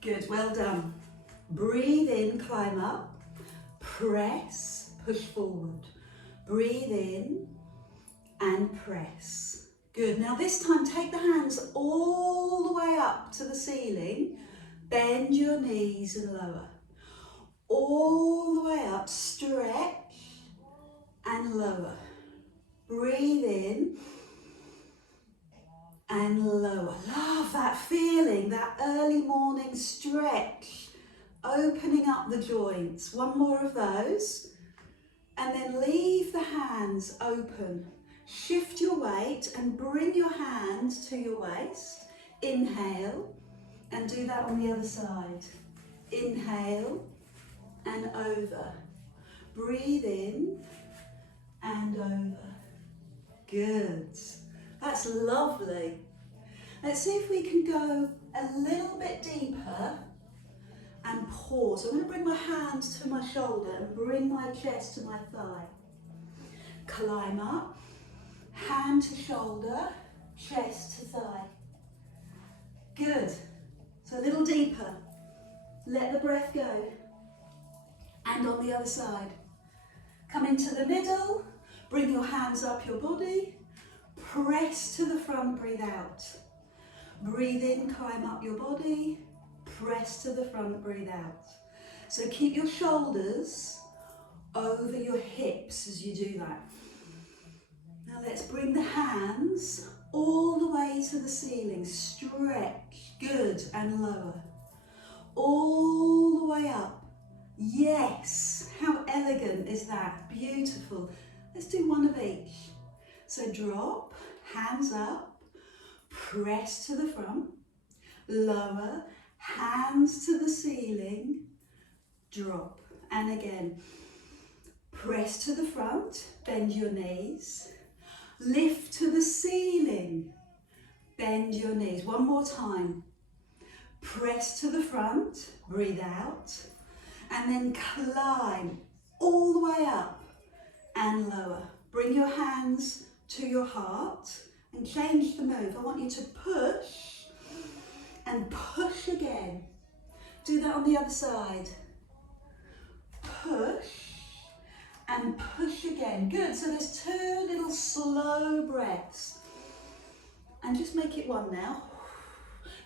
Good, well done. Breathe in, climb up. Press, push forward. Breathe in and press. Good, now this time take the hands all the way up to the ceiling. Bend your knees and lower. All the way up, stretch and lower. Breathe in and lower. Love that feeling, that early morning stretch, opening up the joints. One more of those. And then leave the hands open. Shift your weight and bring your hands to your waist. Inhale and do that on the other side. Inhale and over. Breathe in and over. Good. That's lovely. Let's see if we can go a little bit deeper and pause. I'm going to bring my hands to my shoulder and bring my chest to my thigh. Climb up, hand to shoulder, chest to thigh. Good. So a little deeper. Let the breath go. And on the other side. Come into the middle, bring your hands up your body, press to the front, breathe out. Breathe in, climb up your body, press to the front, breathe out. So keep your shoulders over your hips as you do that. Now let's bring the hands all the way to the ceiling, stretch, good, and lower. All the way up. Yes, how elegant is that? Beautiful. Let's do one of each. So drop, hands up, press to the front, lower, hands to the ceiling, drop. And again, press to the front, bend your knees, lift to the ceiling, bend your knees. One more time. Press to the front, breathe out. And then climb all the way up and lower. Bring your hands to your heart and change the move. I want you to push and push again. Do that on the other side. Push and push again. Good, so there's two little slow breaths. And just make it one now.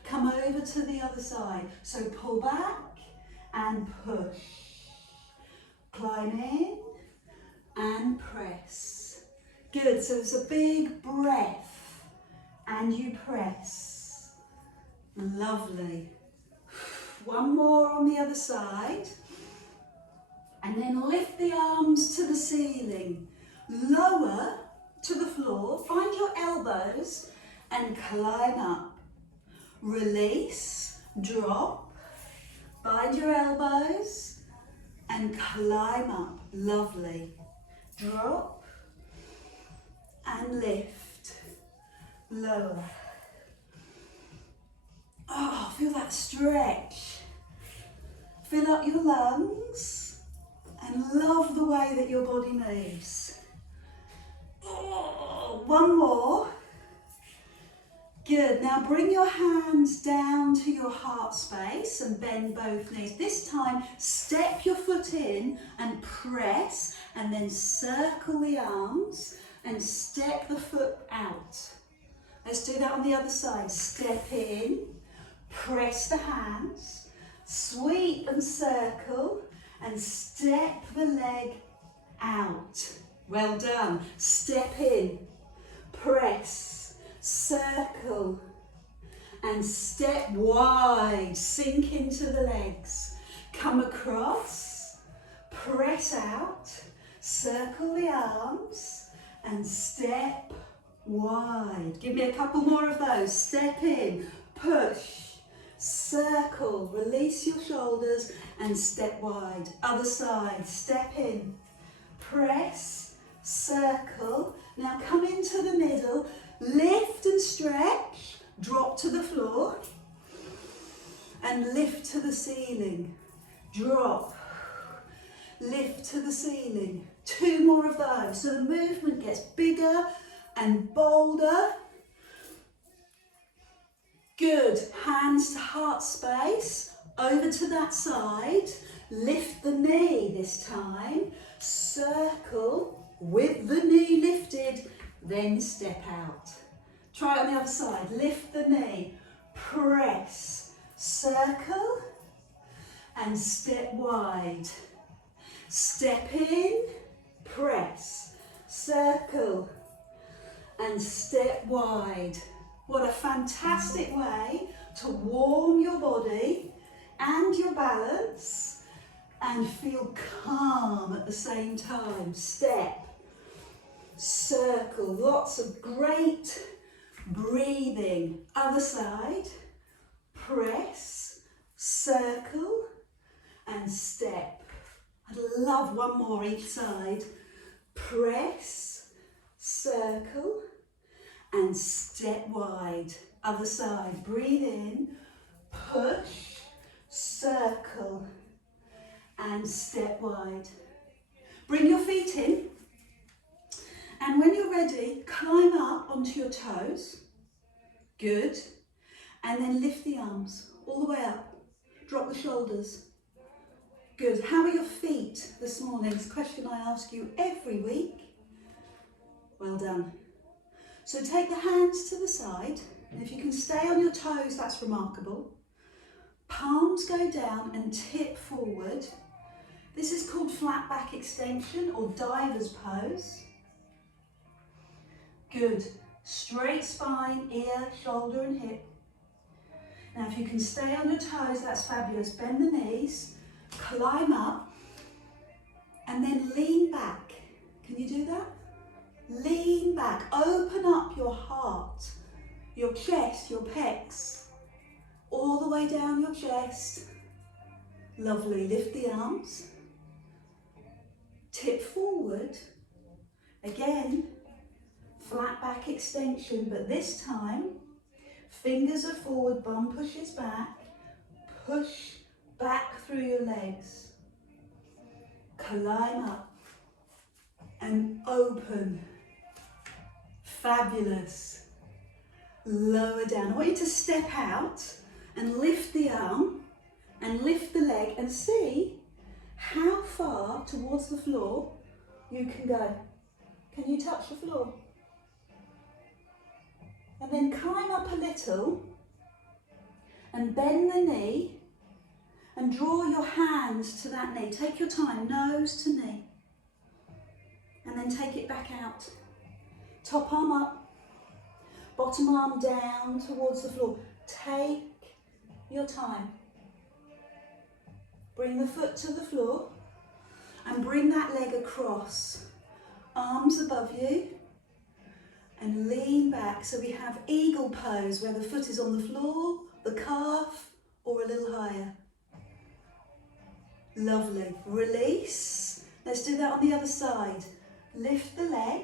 Come over to the other side. So pull back and push. Climb in and press. Good, so it's a big breath and you press. Lovely. One more on the other side. And then lift the arms to the ceiling. Lower to the floor. Find your elbows and climb up. Release, drop. Bind your elbows and climb up. Lovely. Drop and lift. Lower. Oh, feel that stretch. Fill up your lungs and love the way that your body moves. Oh, one more. Good, now bring your hands down to your heart space and bend both knees. This time, step your foot in and press, and then circle the arms and step the foot out. Let's do that on the other side. Step in, press the hands, sweep and circle, and step the leg out. Well done. Step in, press, circle and step wide, sink into the legs, come across, press out, circle the arms and step wide. Give me a couple more of those. Step in, push, circle, release your shoulders and step wide. Other side, step in, press, circle. Now come into the middle. Lift and stretch, drop to the floor and lift to the ceiling. Drop, lift to the ceiling. Two more of those so the movement gets bigger and bolder. Good, hands to heart space, Over to that side, lift the knee this time, circle with the knee lifted, then step out. Try it on the other side, lift the knee, press, circle and step wide. Step in, press, circle and step wide. What a fantastic way to warm your body and your balance and feel calm at the same time. Step, circle, lots of great breathing. Other side, press, circle and step. I'd love one more each side. Press, circle and step wide. Other side, breathe in, push, circle and step wide. Bring your feet in and when you're ready, climb up onto your toes. Good. And then lift the arms all the way up. Drop the shoulders. Good. How are your feet this morning? It's a question I ask you every week. Well done. So take the hands to the side. And if you can stay on your toes, that's remarkable. Palms go down and tip forward. This is called flat back extension or diver's pose. Good. Straight spine, ear, shoulder and hip. Now if you can stay on your toes, that's fabulous. Bend the knees, climb up and then lean back. Can you do that? Lean back, open up your heart, your chest, your pecs, all the way down your chest. Lovely, lift the arms, tip forward, again, flat back extension, but this time, fingers are forward, bum pushes back, push back through your legs, climb up and open. Fabulous. Lower down. I want you to step out and lift the arm and lift the leg and see how far towards the floor you can go. Can you touch the floor? And then climb up a little and bend the knee and draw your hands to that knee. Take your time, nose to knee. And then take it back out. Top arm up, bottom arm down towards the floor. Take your time. Bring the foot to the floor and bring that leg across. Arms above you and lean back. So we have eagle pose where the foot is on the floor, the calf, or a little higher. Lovely. Release. Let's do that on the other side. Lift the leg.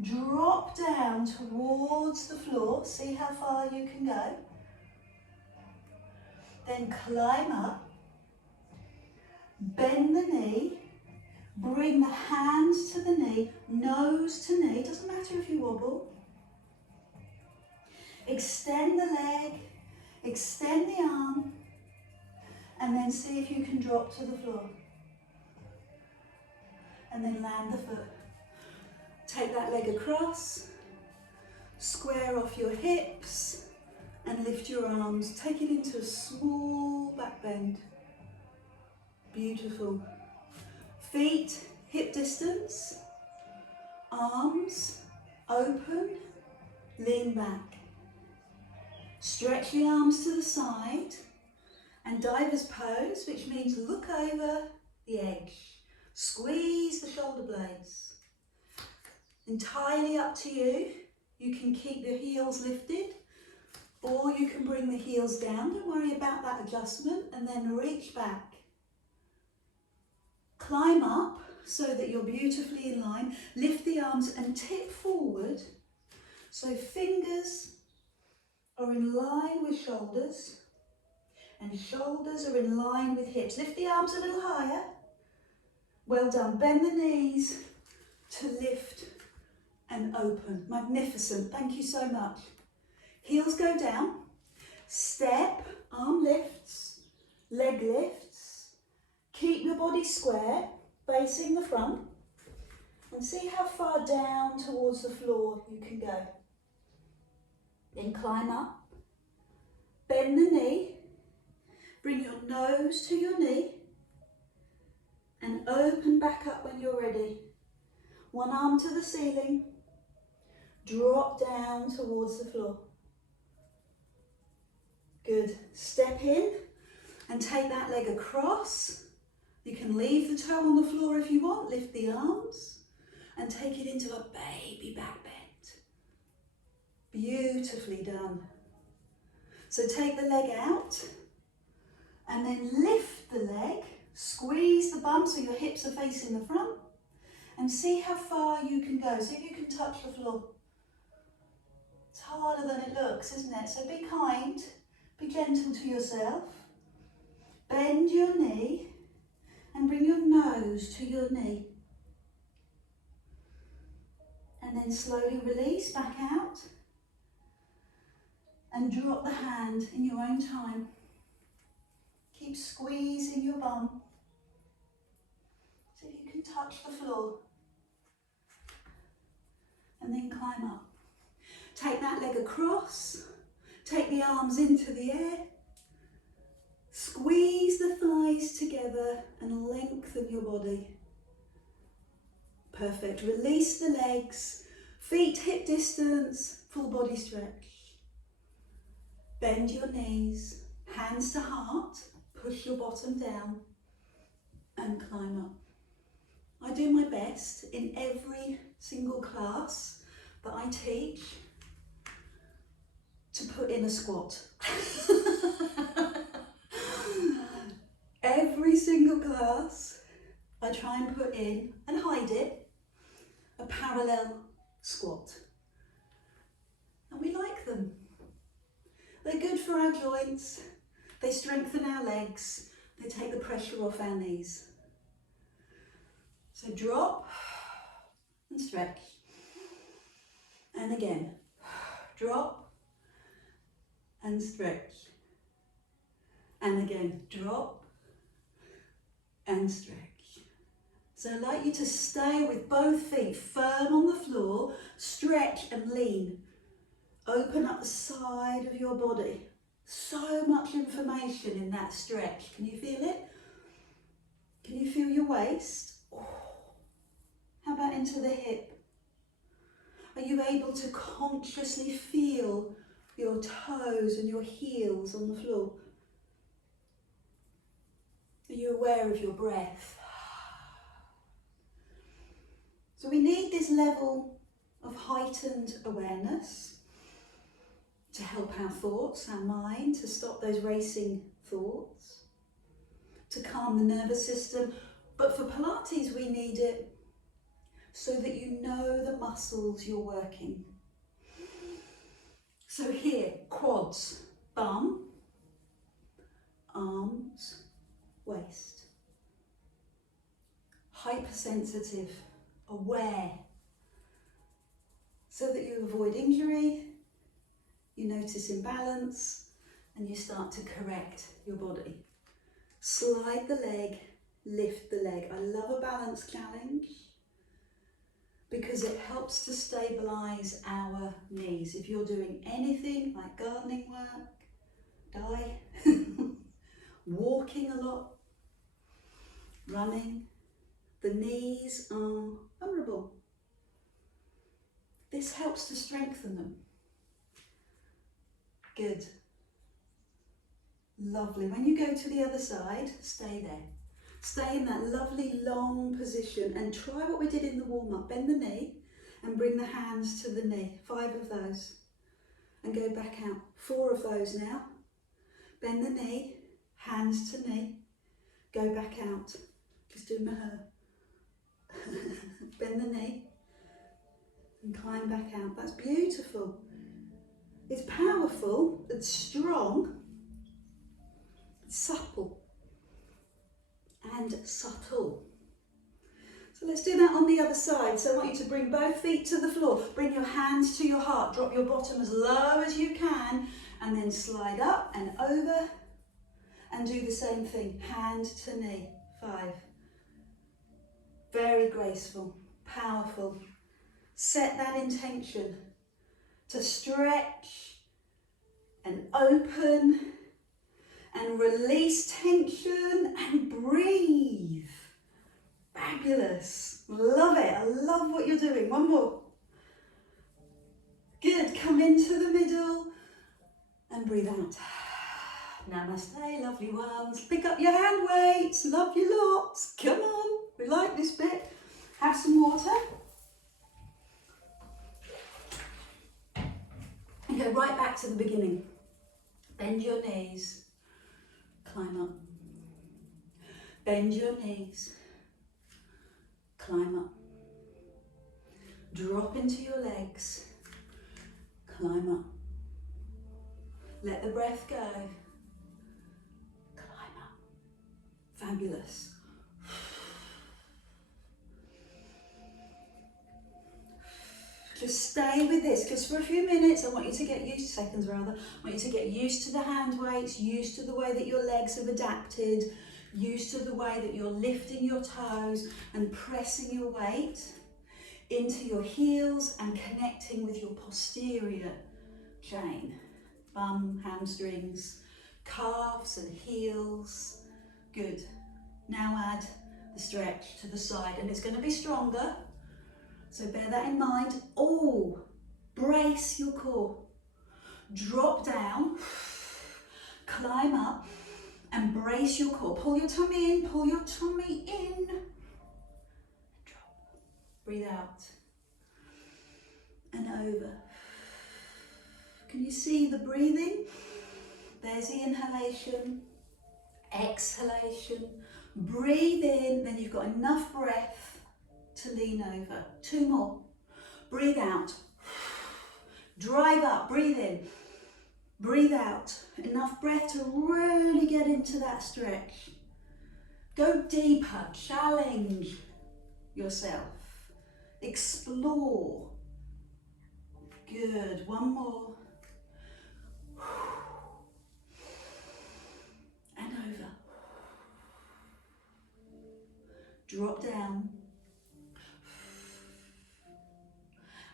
Drop down towards the floor. See how far you can go. Then climb up. Bend the knee. Bring the hands to the knee. Nose to knee. Doesn't matter if you wobble. Extend the leg. Extend the arm. And then see if you can drop to the floor. And then land the foot. Take that leg across, square off your hips and lift your arms. Take it into a small back bend. Beautiful. Feet hip distance, arms open, lean back. Stretch the arms to the side and diver's pose, which means look over the edge. Squeeze the shoulder blades. Entirely up to you. You can keep the heels lifted or you can bring the heels down. Don't worry about that adjustment and then reach back. Climb up so that you're beautifully in line. Lift the arms and tip forward. So fingers are in line with shoulders and shoulders are in line with hips. Lift the arms a little higher. Well done. Bend the knees to lift and open. Magnificent. Thank you so much. Heels go down. Step, arm lift. body square, facing the front, and see how far down towards the floor you can go. Then climb up, bend the knee, bring your nose to your knee, and open back up when you're ready. One arm to the ceiling, drop down towards the floor. Good. Step in and take that leg across. You can leave the toe on the floor if you want, lift the arms and take it into a baby back bend. Beautifully done. So take the leg out and then lift the leg, squeeze the bum so your hips are facing the front and see how far you can go. See if you can touch the floor. It's harder than it looks, isn't it? So be kind, be gentle to yourself. Bend your knee and bring your nose to your knee. And then slowly release back out and drop the hand in your own time. Keep squeezing your bum. See if you can touch the floor. And then climb up. Take that leg across. Take the arms into the air. Squeeze the thighs together and lengthen your body. Perfect. Release the legs. Feet hip distance. Full body stretch. Bend your knees. Hands to heart. Push your bottom down and climb up. I do my best in every single class that I teach to put in a squat. Every single class I try and put in, and hide it, a parallel squat. And we like them. They're good for our joints, they strengthen our legs, they take the pressure off our knees. So drop and stretch. And again, drop and stretch. And again, drop and stretch. So I'd like you to stay with both feet firm on the floor, stretch and lean. Open up the side of your body. So much information in that stretch. Can you feel it? Can you feel your waist? Oh. How about into the hip? Are you able to consciously feel your toes and your heels on the floor? Are you aware of your breath? So we need this level of heightened awareness to help our thoughts, our mind, to stop those racing thoughts, to calm the nervous system. But for Pilates, we need it so that you know the muscles you're working. So here, quads, bum, arms, waist. Hypersensitive, aware, so that you avoid injury, you notice imbalance, and you start to correct your body. Slide the leg, lift the leg. I love a balance challenge because it helps to stabilise our knees. If you're doing anything like gardening work, walking a lot, running, the knees are vulnerable. This helps to strengthen them. Good. Lovely. When you go to the other side, stay there. Stay in that lovely long position and try what we did in the warm-up. Bend the knee and bring the hands to the knee. 5 of those. And go back out. 4 of those now. Bend the knee, hands to knee. Go back out. Just do my hair. Bend the knee and climb back out. That's beautiful. It's powerful, it's strong, it's supple and subtle. So let's do that on the other side. So I want you to bring both feet to the floor. Bring your hands to your heart. Drop your bottom as low as you can and then slide up and over and do the same thing. Hand to knee. 5. Very graceful, powerful. Set that intention to stretch and open and release tension and breathe. Fabulous. Love it. I love what you're doing. One more. Good. Come into the middle and breathe out. Namaste, lovely ones. Pick up your hand weights. Love you lots. Come on. We like this bit. Have some water. And go right back to the beginning. Bend your knees. Climb up. Bend your knees. Climb up. Drop into your legs. Climb up. Let the breath go. Climb up. Fabulous. Just stay with this, just for a few minutes. I want you to get used, seconds rather, I want you to get used to the hand weights, used to the way that your legs have adapted, used to the way that you're lifting your toes and pressing your weight into your heels and connecting with your posterior chain. Bum, hamstrings, calves and heels. Good. Now add the stretch to the side, and it's going to be stronger. So bear that in mind. Oh, brace your core. Drop down, climb up and brace your core. Pull your tummy in, pull your tummy in. Drop. Breathe out and over. Can you see the breathing? There's the inhalation, exhalation. Breathe in, then you've got enough breath to lean over. 2 more. Breathe out. Drive up. Breathe in. Breathe out. Enough breath to really get into that stretch. Go deeper. Challenge yourself. Explore. Good. 1 more. And over. Drop down.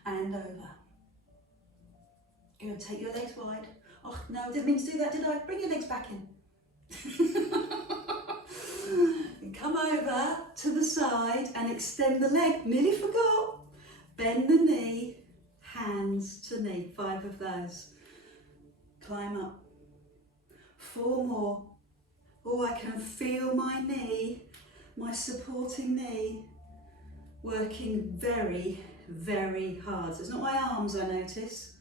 And over. Good. Take your legs wide. Oh no, I didn't mean to do that, did I? Bring your legs back in. And come over to the side and extend the leg. Nearly forgot. Bend the knee, hands to knee. 5 of those. Climb up. 4 more. Oh, I can feel my knee, my supporting knee, working very, very hard. So it's not my arms I notice.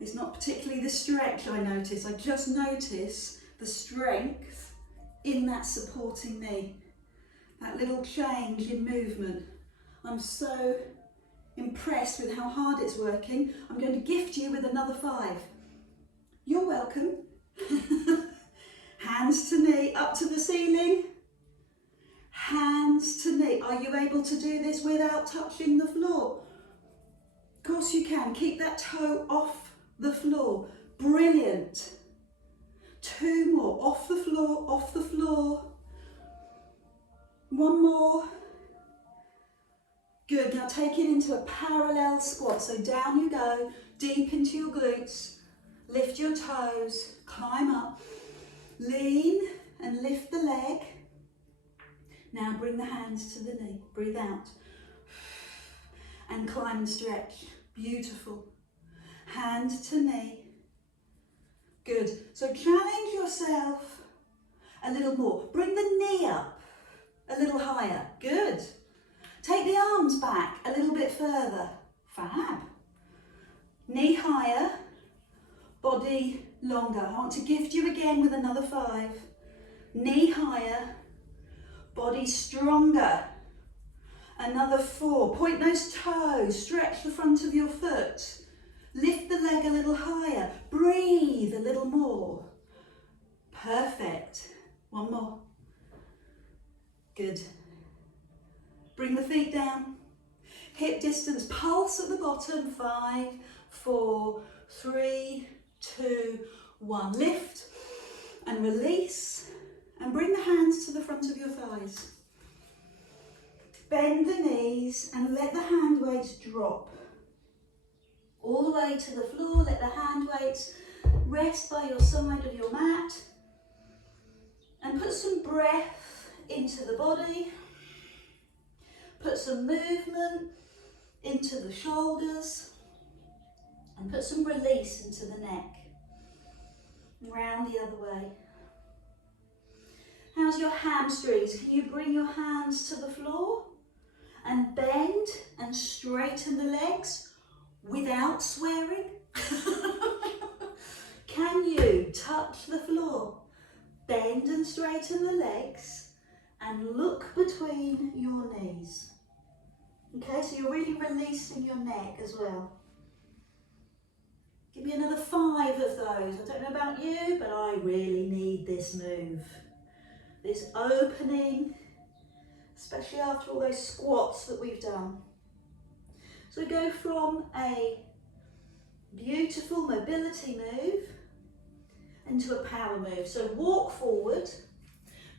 It's not particularly the stretch I notice. I just notice the strength in that supporting knee. That little change in movement. I'm so impressed with how hard it's working. I'm going to gift you with another 5. You're welcome. Hands to knee, up to the ceiling. Hands to knee. Are you able to do this without touching the floor? Of course you can. Keep that toe off the floor. Brilliant. 2 more. Off the floor, off the floor. 1 more. Good. Now take it into a parallel squat. So down you go, deep into your glutes. Lift your toes, climb up. Lean and lift the leg. Now bring the hands to the knee. Breathe out. And climb and stretch. Beautiful. Hand to knee. Good. So challenge yourself a little more. Bring the knee up a little higher. Good. Take the arms back a little bit further. Fab. Knee higher. Body longer. I want to gift you again with another 5. Knee higher. Body stronger. Another 4. Point those toes. Stretch the front of your foot. Lift the leg a little higher. Breathe a little more. Perfect. 1 more. Good. Bring the feet down. Hip distance. Pulse at the bottom. 5, 4, 3, 2, 1. Lift and release. And bring the hands to the front of your thighs. Bend the knees and let the hand weights drop. All the way to the floor, let the hand weights rest by your side of your mat. And put some breath into the body. Put some movement into the shoulders. And put some release into the neck. And round the other way. How's your hamstrings? Can you bring your hands to the floor? And bend and straighten the legs without swearing? Can you touch the floor? Bend and straighten the legs and look between your knees. Okay, so you're really releasing your neck as well. Give me another 5 of those. I don't know about you, but I really need this move. This opening, especially after all those squats that we've done. So we go from a beautiful mobility move into a power move. So walk forward,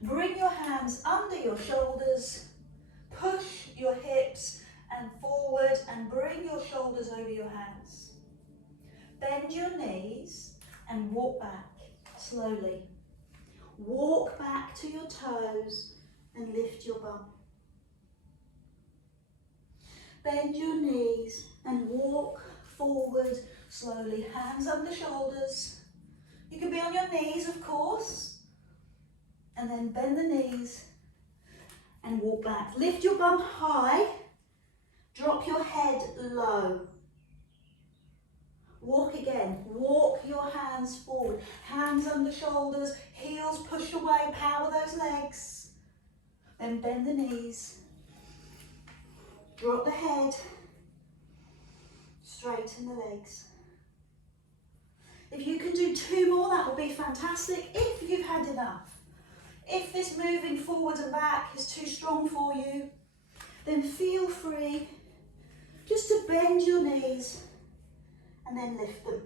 bring your hands under your shoulders, push your hips and forward and bring your shoulders over your hands. Bend your knees and walk back slowly. Walk back to your toes and lift your bum. Bend your knees and walk forward slowly, hands under shoulders. You can be on your knees, of course, and then bend the knees and walk back. Lift your bum high, drop your head low. Walk again, walk your hands forward, hands under shoulders, heels push away, power those legs. Then bend the knees, drop the head, straighten the legs. If you can do 2 more, that would be fantastic, if you've had enough. If this moving forward and back is too strong for you, then feel free just to bend your knees and then lift them.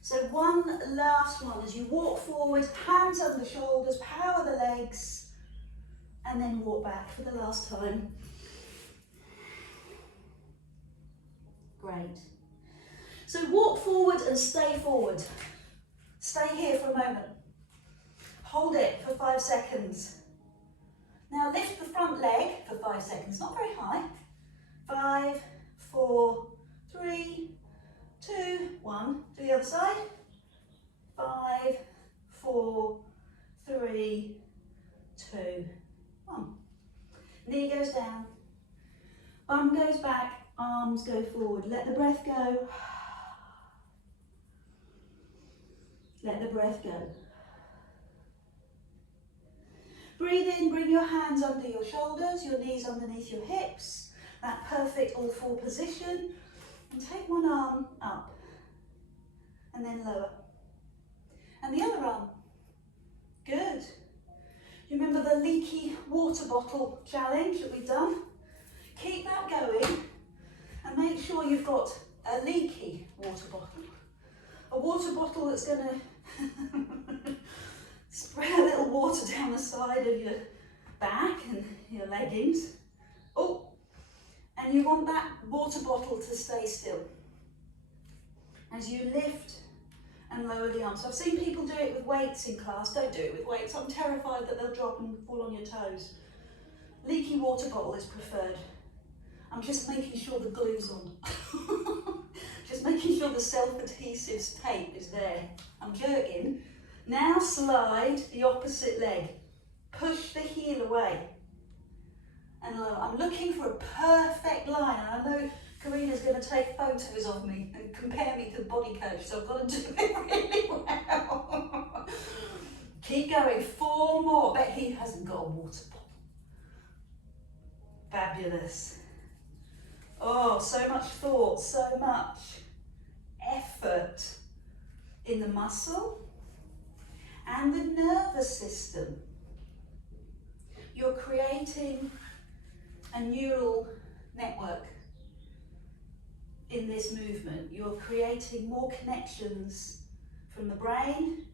So one last one as you walk forward, hands under shoulders, power the legs, and then walk back for the last time. Great. So walk forward and stay forward. Stay here for a moment. Hold it for 5 seconds. Now lift the front leg for 5 seconds, not very high. 5, 4, 3, 2, 1. Do the other side. 5, 4, 3, 2, 1. Knee goes down. Bum goes back, arms go forward. Let the breath go. Let the breath go. Breathe in, bring your hands under your shoulders, your knees underneath your hips. That perfect all 4 position. And take one arm up and then lower. And the other arm. Good. You remember the leaky water bottle challenge that we've done? Keep that going and make sure you've got a leaky water bottle. A water bottle that's going to spray a little water down the side of your back and your leggings. Oh, and you want that water bottle to stay still as you lift and lower the arms. So I've seen people do it with weights in class. Don't do it with weights. I'm terrified that they'll drop and fall on your toes. Leaky water bottle is preferred. I'm just making sure the glue's on. Just making sure the self-adhesive tape is there. I'm jerking. Now slide the opposite leg. Push the heel away. And lower. I'm looking for a perfect line. And I know Karina's going to take photos of me and compare me to the body coach, so I've got to do it really well. Keep going. 4 more. Bet he hasn't got a water bottle. Fabulous. Oh, so much thought, so much effort in the muscle and the nervous system. You're creating a neural network in this movement. You're creating more connections from the brain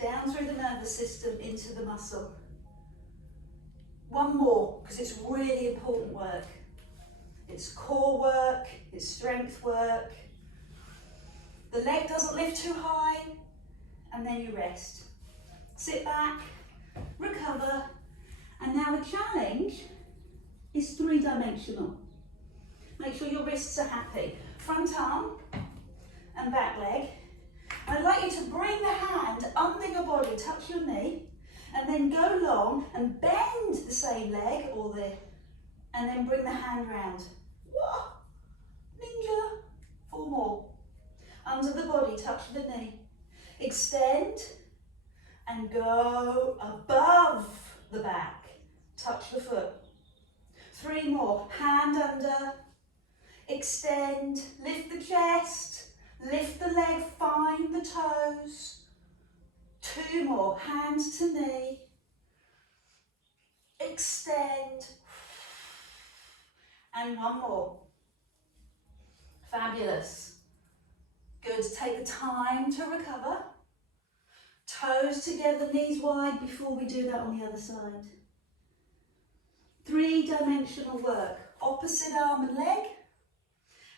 down through the nervous system into the muscle. One more, because it's really important work. It's core work, it's strength work. The leg doesn't lift too high, and then you rest. Sit back, recover, and now the challenge is 3-dimensional. Make sure your wrists are happy. Front arm and back leg. I'd like you to bring the hand under your body, touch your knee, and then go long and bend the same leg, and then bring the hand round. Whoa, ninja. 4 more. Under the body, touch the knee. Extend and go above the back. Touch the foot. 3 more. Hand under. Extend. Lift the chest. Lift the leg. Find the toes. 2 more. Hand to knee. Extend. And 1 more. Fabulous. Good. Take the time to recover. Toes together, knees wide before we do that on the other side. 3-dimensional work. Opposite arm and leg.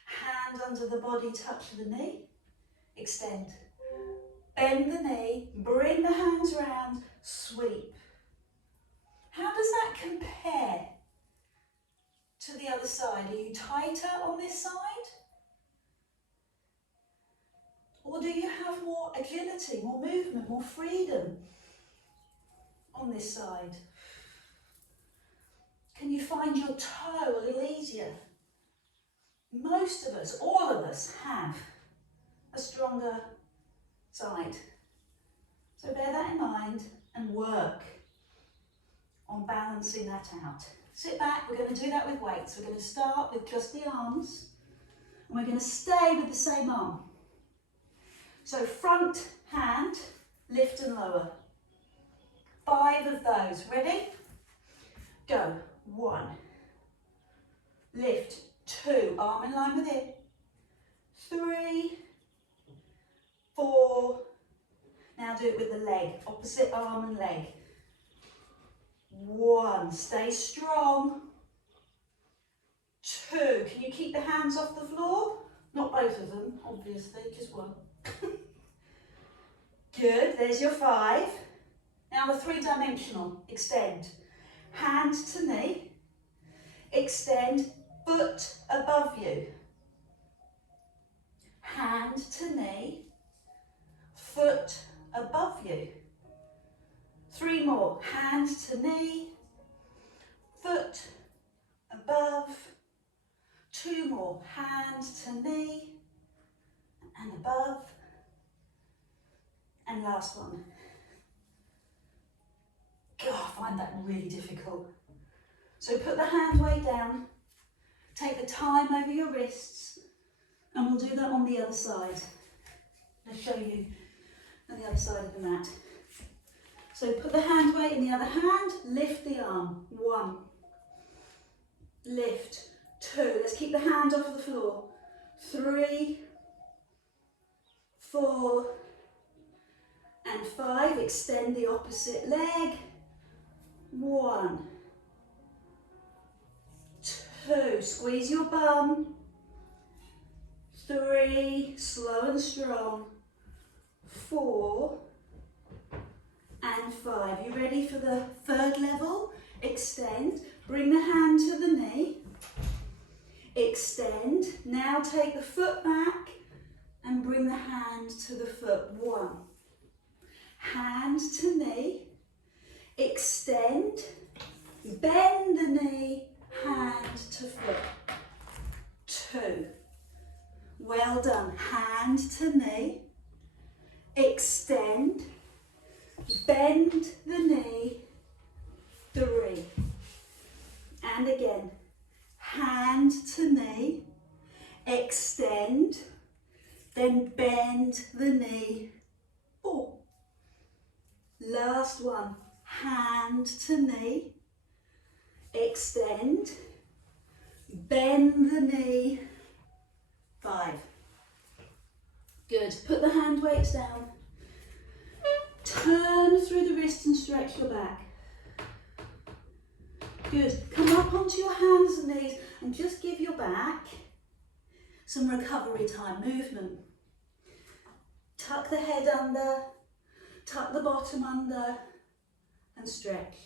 Hand under the body, touch the knee. Extend. Bend the knee, bring the hands round, sweep. How does that compare to the other side? Are you tighter on this side? Or do you have more agility, more movement, more freedom on this side? Can you find your toe a little easier? Most of us, all of us, have a stronger side. So bear that in mind and work on balancing that out. Sit back, we're going to do that with weights. We're going to start with just the arms, and we're going to stay with the same arm. So front hand, lift and lower. 5 of those. Ready? Go. 1. Lift. 2. Arm in line with hip. 3. 4. Now do it with the leg. Opposite arm and leg. 1. Stay strong. 2. Can you keep the hands off the floor? Not both of them, obviously, just 1. Good, there's your 5. Now the 3-dimensional, extend. Hand to knee, extend, foot above you. Hand to knee, foot above you. 3 more, hand to knee, foot above. 2 more, hand to knee and above. And last one. God, I find that really difficult. So put the hand weight down, take the time over your wrists, and we'll do that on the other side. I'll show you on the other side of the mat. So put the hand weight in the other hand, lift the arm. 1, lift. 2, let's keep the hand off the floor. 3, 4, and 5, extend the opposite leg. 1, 2, squeeze your bum. 3, slow and strong. 4, and 5. You ready for the 3rd level? Extend, bring the hand to the knee. Extend, now take the foot back and bring the hand to the foot. 1. Hand to knee, extend, bend the knee, hand to foot. 2. Well done. Hand to knee, extend, bend the knee. 3. And again. Hand to knee, extend, then bend the knee. 4. Last one, hand to knee, extend, bend the knee. 5. Good, put the hand weights down, turn through the wrists and stretch your back. Good. Come up onto your hands and knees and just give your back some recovery time movement. Tuck the head under, tuck the bottom under and stretch.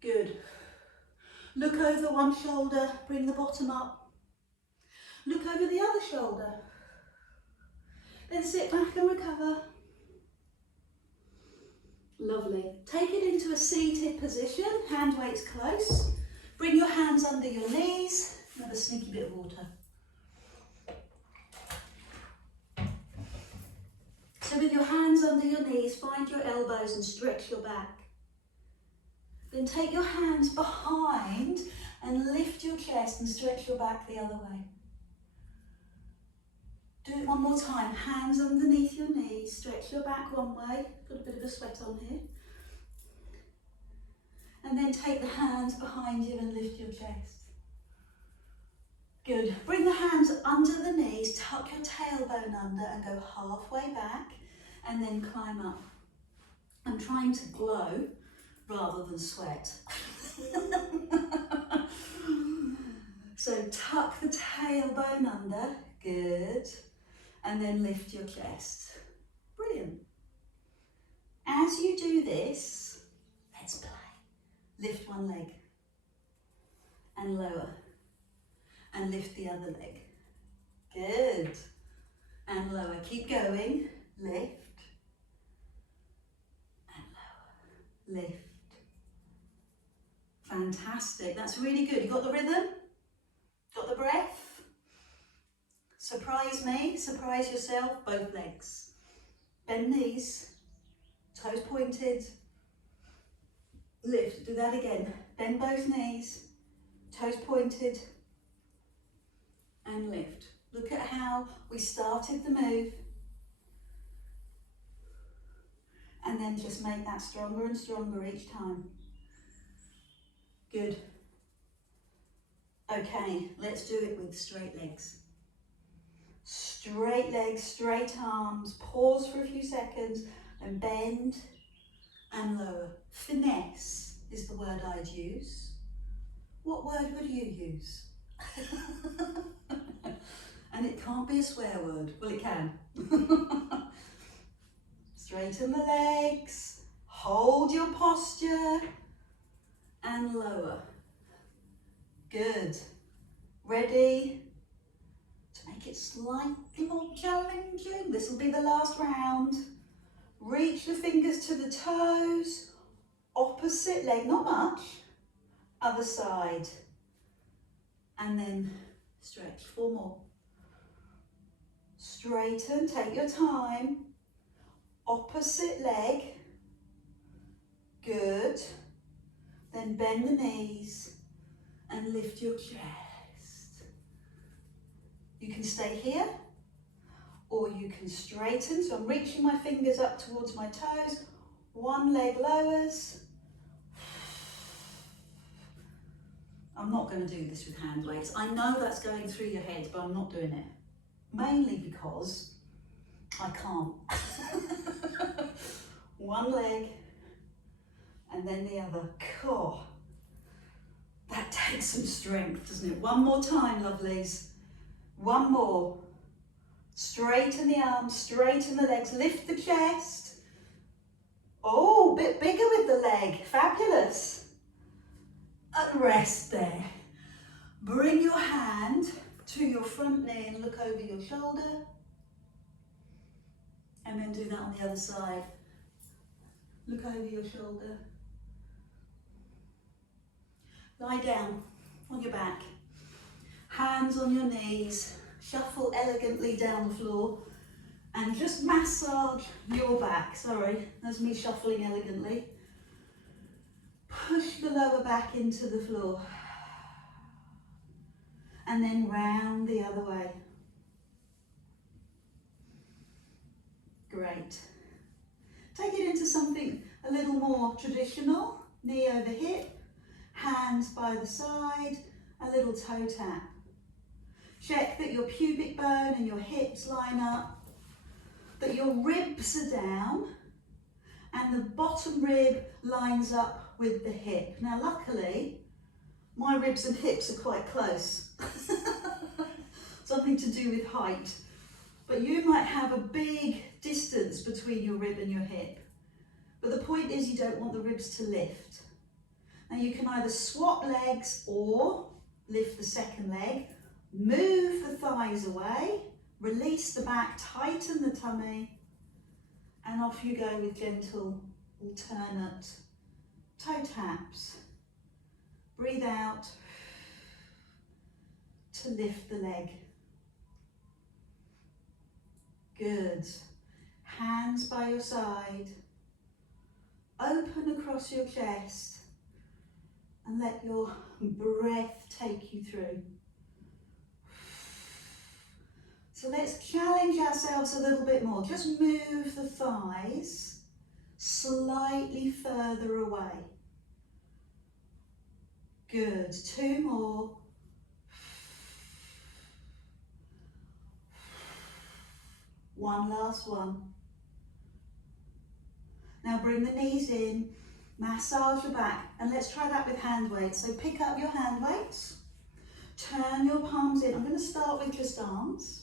Good. Look over one shoulder, bring the bottom up. Look over the other shoulder. Then sit back and recover. Lovely. Take it into a seated position, hand weights close. Bring your hands under your knees. Have a sneaky bit of water. So with your hands under your knees, find your elbows and stretch your back. Then take your hands behind and lift your chest and stretch your back the other way. Do it one more time. Hands underneath your knees, stretch your back one way. Got a bit of a sweat on here. And then take the hands behind you and lift your chest. Good. Bring the hands under the knees, tuck your tailbone under and go halfway back and then climb up. I'm trying to glow rather than sweat. So tuck the tailbone under, good, and then lift your chest. Brilliant. As you do this, let's play. Lift one leg and lower and lift the other leg. Good. And lower. Keep going. Lift and lower. Lift. Fantastic. That's really good. You got the rhythm? Got the breath? Surprise me. Surprise yourself. Both legs. Bend knees. Toes pointed. Lift. Do that again. Bend both knees. Toes pointed. And lift. Look at how we started the move. And then just make that stronger and stronger each time. Good. Okay, let's do it with straight legs. Straight legs, straight arms. Pause for a few seconds and bend and lower. Finesse is the word I'd use. What word would you use? And it can't be a swear word. Well, it can. Straighten the legs, hold your posture and lower. Good. Ready to make it slightly more challenging? This will be the last round. Reach the fingers to the toes, opposite leg, not much, other side. And then stretch, 4 more. Straighten, take your time. Opposite leg, good. Then bend the knees and lift your chest. You can stay here or you can straighten. So I'm reaching my fingers up towards my toes. One leg lowers. I'm not going to do this with hand weights. I know that's going through your head, but I'm not doing it. Mainly because I can't. One leg and then the other. Cool. That takes some strength, doesn't it? One more time, lovelies. One more. Straighten the arms, straighten the legs, lift the chest. Oh, a bit bigger with the leg. Fabulous. And rest there. Bring your hand to your front knee and look over your shoulder. And then do that on the other side. Look over your shoulder. Lie down on your back. Hands on your knees. Shuffle elegantly down the floor. And just massage your back. Sorry, that's me shuffling elegantly. Push the lower back into the floor. And then round the other way. Great. Take it into something a little more traditional. Knee over hip, hands by the side, a little toe tap. Check that your pubic bone and your hips line up, that your ribs are down, and the bottom rib lines up with the hip. Now luckily, my ribs and hips are quite close. Something to do with height. But you might have a big distance between your rib and your hip. But the point is you don't want the ribs to lift. Now you can either swap legs or lift the second leg, move the thighs away, release the back, tighten the tummy, and off you go with gentle alternate toe taps. Breathe out to lift the leg. Good. Hands by your side. Open across your chest and let your breath take you through. So let's challenge ourselves a little bit more. Just move the thighs slightly further away. Good. 2 more. One last one. Now bring the knees in, massage your back, and let's try that with hand weights. So pick up your hand weights, turn your palms in. I'm going to start with just arms.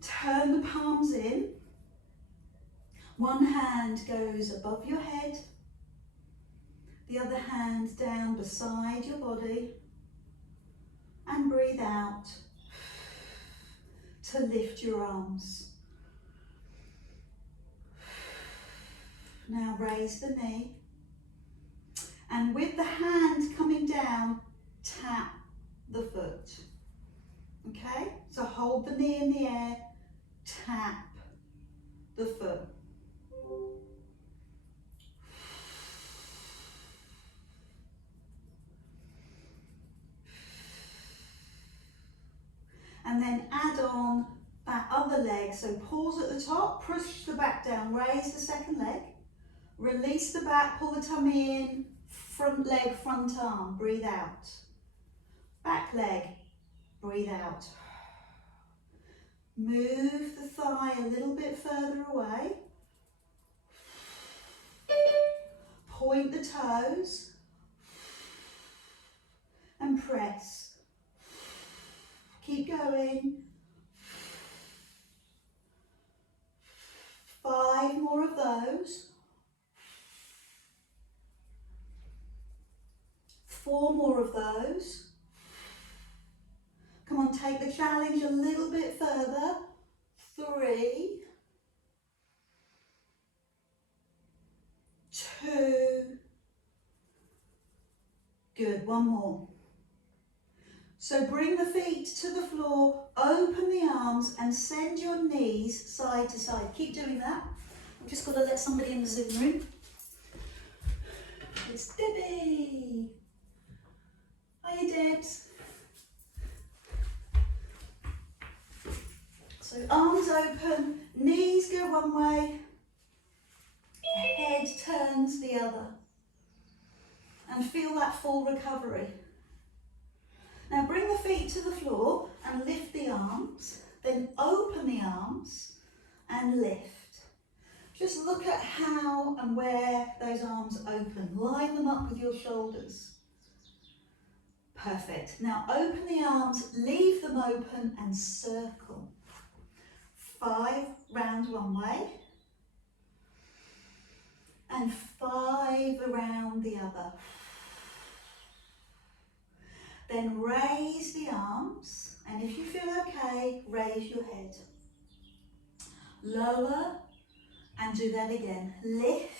Turn the palms in. One hand goes above your head, the other hand down beside your body, and breathe out to lift your arms. Now raise the knee, and with the hand coming down, tap the foot. Okay, so hold the knee in the air, tap the foot. And then add on that other leg. So pause at the top, push the back down, raise the second leg, release the back, pull the tummy in, front leg, front arm, breathe out. Back leg, breathe out. Move the thigh a little bit further away. Point the toes and press. Keep going. 5 more of those. 4 more of those. Come on, take the challenge a little bit further. 3, 2, good, 1 more. So bring the feet to the floor, open the arms and send your knees side to side. Keep doing that. I've just got to let somebody in the Zoom room. It's Debbie. Hiya, Debs. So arms open, knees go one way, head turns the other. And feel that full recovery. Now bring the feet to the floor and lift the arms, then open the arms and lift. Just look at how and where those arms open. Line them up with your shoulders. Perfect. Now open the arms, leave them open and circle. 5 round one way and 5 around the other. Then raise the arms, and if you feel okay, raise your head. Lower, and do that again. Lift,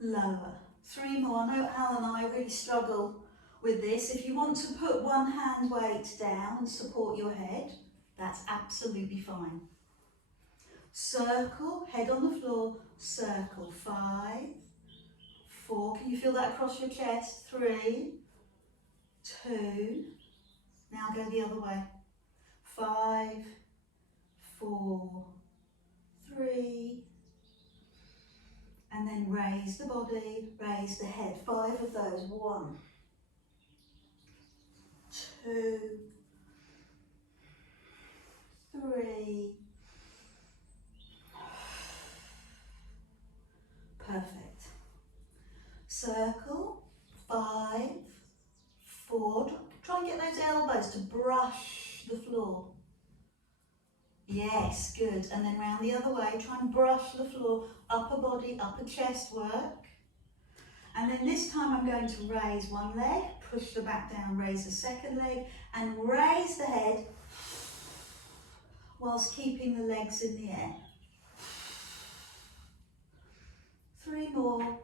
lower. 3 more. I know Al and I really struggle with this. If you want to put one hand weight down and support your head, that's absolutely fine. Circle, head on the floor, circle. 5, 4, can you feel that across your chest? 3, 2, now go the other way. 5, 4, 3, and then raise the body, raise the head. 5 of those. 1, 2, 3, brush the floor. Yes, good. And then round the other way, try and brush the floor, upper body, upper chest work. And then this time I'm going to raise one leg, push the back down, raise the second leg, and raise the head whilst keeping the legs in the air. 3 more.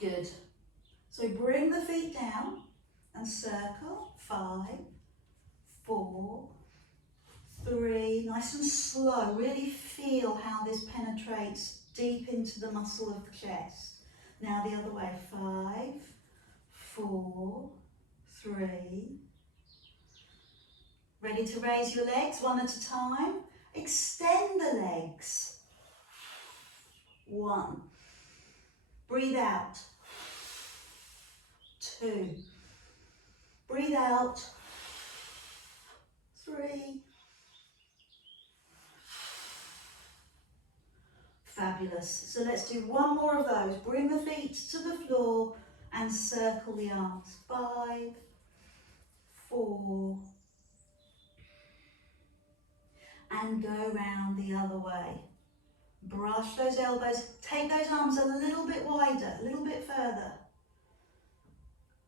Good. So bring the feet down and circle. 5, 4, 3. Nice and slow. Really feel how this penetrates deep into the muscle of the chest. Now the other way. 5, 4, 3. Ready to raise your legs one at a time. Extend the legs. 1. Breathe out. 2. Breathe out. 3. Fabulous. So let's do one more of those. Bring the feet to the floor and circle the arms. 5, 4, and go round the other way. Brush those elbows. Take those arms a little bit wider, a little bit further.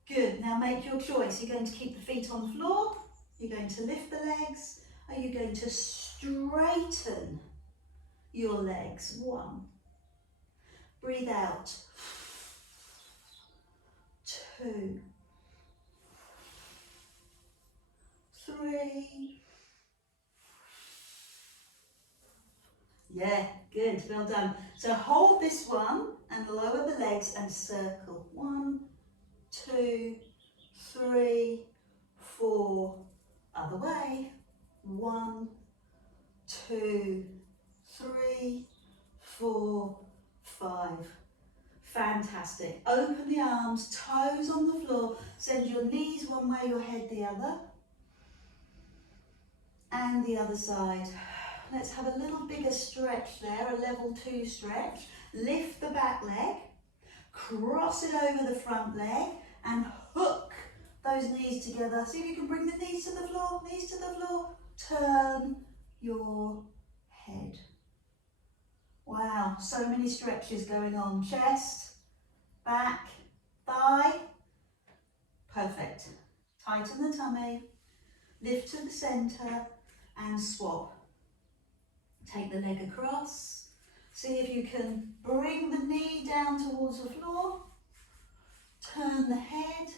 Good. Now make your choice. You're going to keep the feet on the floor. You're going to lift the legs. Are you going to straighten your legs? 1. Breathe out. 2. 3. Yeah, good. Well done. So hold this one and lower the legs and circle. 1, 2, 3, 4. Other way. 1, 2, 3, 4, 5. Fantastic. Open the arms, toes on the floor. Send your knees one way, your head the other. And the other side. Let's have a little bigger stretch there, a level 2 stretch. Lift the back leg, cross it over the front leg, and hook those knees together. See if you can bring the knees to the floor, knees to the floor. Turn your head. Wow, so many stretches going on. Chest, back, thigh. Perfect. Tighten the tummy, lift to the centre and swap. Take the leg across. See if you can bring the knee down towards the floor. Turn the head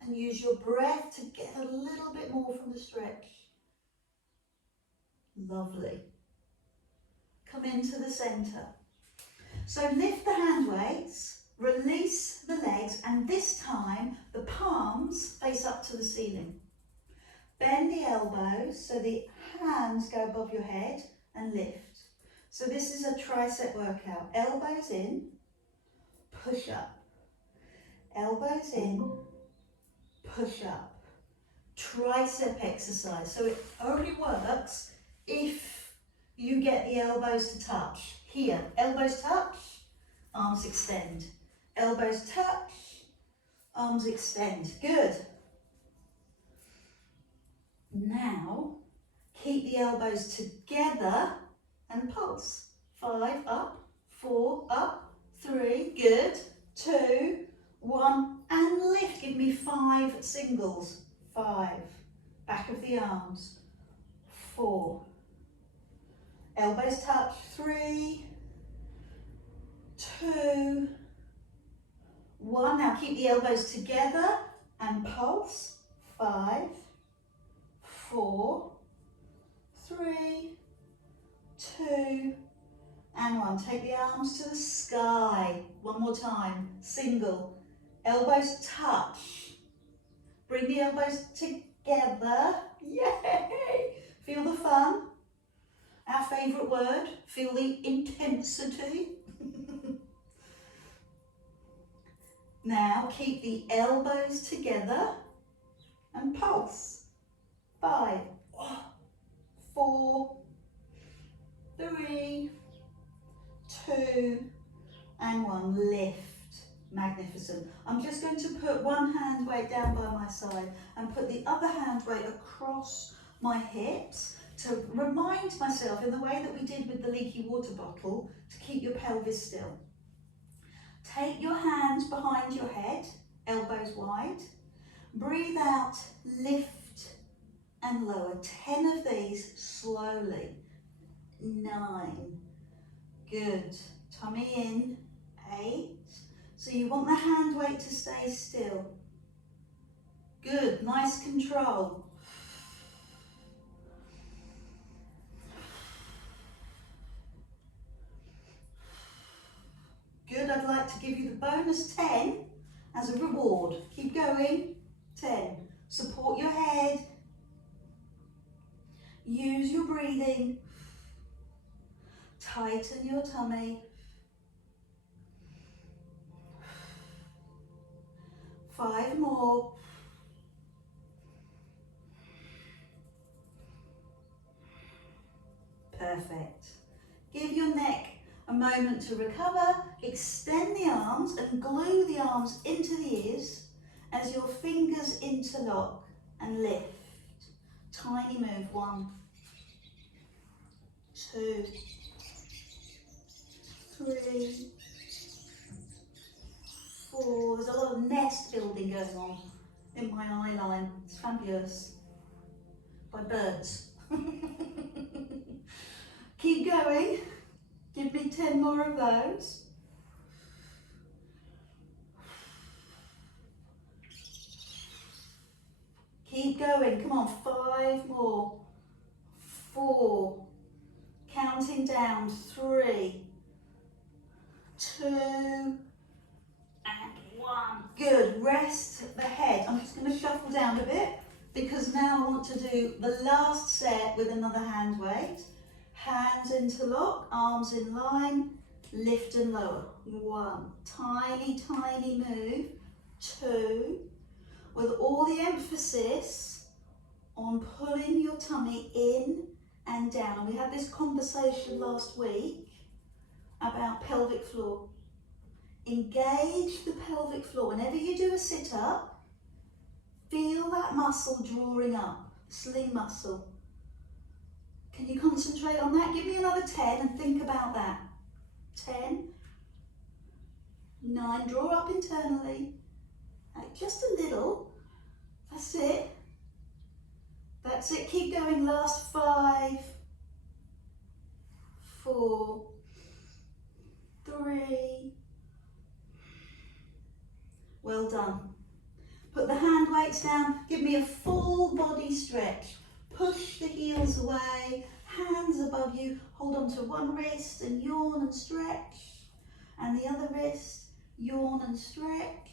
and use your breath to get a little bit more from the stretch. Lovely. Come into the centre. So lift the hand weights, release the legs, and this time the palms face up to the ceiling. Bend the elbows so the hands go above your head and lift. So this is a tricep workout. Elbows in, push up. Elbows in, push up. Tricep exercise. So it only works if you get the elbows to touch. Here, elbows touch, arms extend. Elbows touch, arms extend. Good. Now, keep the elbows together and pulse. 5, up, 4, up, 3, good, 2, 1, and lift. Give me 5 singles. 5, back of the arms, 4, elbows touch, 3, 2, 1. Now keep the elbows together and pulse. 5, 4, 3, 2, and 1. Take the arms to the sky. One more time. Single. Elbows touch. Bring the elbows together. Yay! Feel the fun. Our favourite word. Feel the intensity. Now keep the elbows together and pulse. 5, 4, 3, 2, and one. Lift. Magnificent. I'm just going to put one hand weight down by my side and put the other hand weight across my hips to remind myself, in the way that we did with the leaky water bottle, to keep your pelvis still. Take your hands behind your head, elbows wide. Breathe out, lift and lower. 10 of these slowly. 9. Good. Tummy in. 8. So you want the hand weight to stay still. Good. Nice control. Good. I'd like to give you the bonus 10 as a reward. Keep going. 10. Support your head. Use your breathing. Tighten your tummy. 5 more. Perfect. Give your neck a moment to recover. Extend the arms and glue the arms into the ears as your fingers interlock and lift. Tiny move. 1, 2, 3, 4. There's a lot of nest building going on in my eye line. It's fabulous. By birds. Keep going. Give me 10 more of those. Keep going. Come on, 5 more. 4. Counting down. 3, 2, and 1. Good. Rest the head. I'm just going to shuffle down a bit because now I want to do the last set with another hand weight. Hands interlock, arms in line, lift and lower. 1. Tiny, tiny move. 2. With all the emphasis on pulling your tummy in and down. And we had this conversation last week about pelvic floor. Engage the pelvic floor. Whenever you do a sit-up, feel that muscle drawing up, sling muscle. Can you concentrate on that? Give me another 10 and think about that. 10, 9, draw up internally. Just a little. That's it. That's it. Keep going. Last 5, 4, 3. Well done. Put the hand weights down. Give me a full body stretch. Push the heels away, hands above you. Hold on to one wrist and yawn and stretch. And the other wrist, yawn and stretch.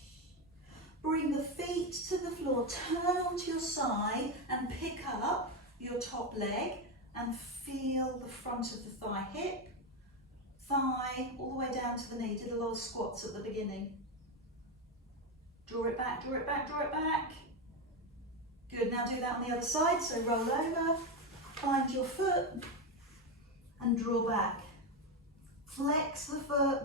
Bring the feet to the floor. Turn onto your side and pick up your top leg and feel the front of the thigh, hip, thigh, all the way down to the knee. Did a lot of squats at the beginning. Draw it back, draw it back, draw it back. Good, now do that on the other side. So roll over, find your foot and draw back. Flex the foot.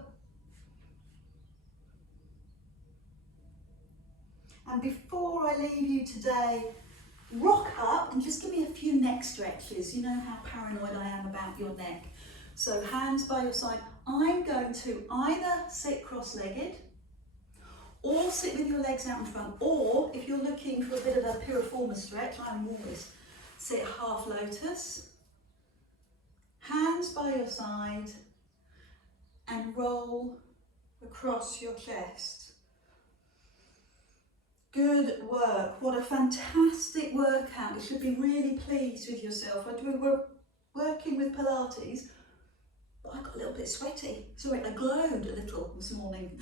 And before I leave you today, rock up and just give me a few neck stretches. You know how paranoid I am about your neck. So hands by your side. I'm going to either sit cross-legged or sit with your legs out in front, or if you're looking for a bit of a piriformis stretch, I'm always sit half lotus. Hands by your side and roll across your chest. Good work. What a fantastic workout. You should be really pleased with yourself. We were working with Pilates, but I got a little bit sweaty. Sorry, I glowed a little this morning.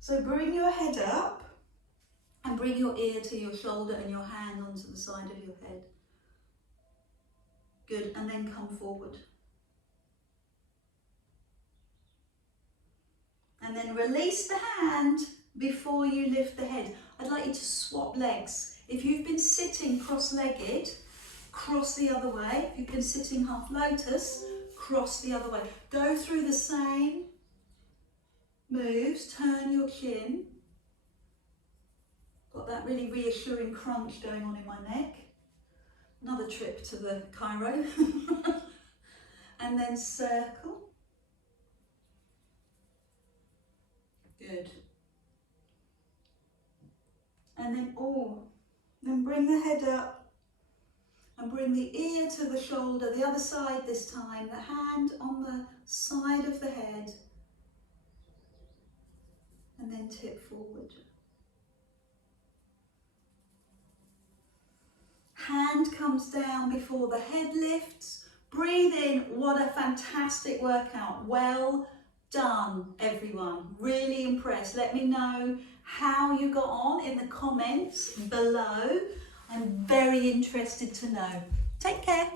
So bring your head up and bring your ear to your shoulder and your hand onto the side of your head. Good, and then come forward. And then release the hand before you lift the head. I'd like you to swap legs. If you've been sitting cross-legged, cross the other way. If you've been sitting half lotus, cross the other way. Go through the same moves, turn your chin. Got that really reassuring crunch going on in my neck. Another trip to the chiro. And then circle. Good. And then bring the head up and bring the ear to the shoulder, the other side this time, the hand on the side of the head, and then tip forward. Hand comes down before the head lifts. Breathe in. What a fantastic workout. Well done, everyone. Really impressed. Let me know how you got on in the comments below. I'm very interested to know. Take care.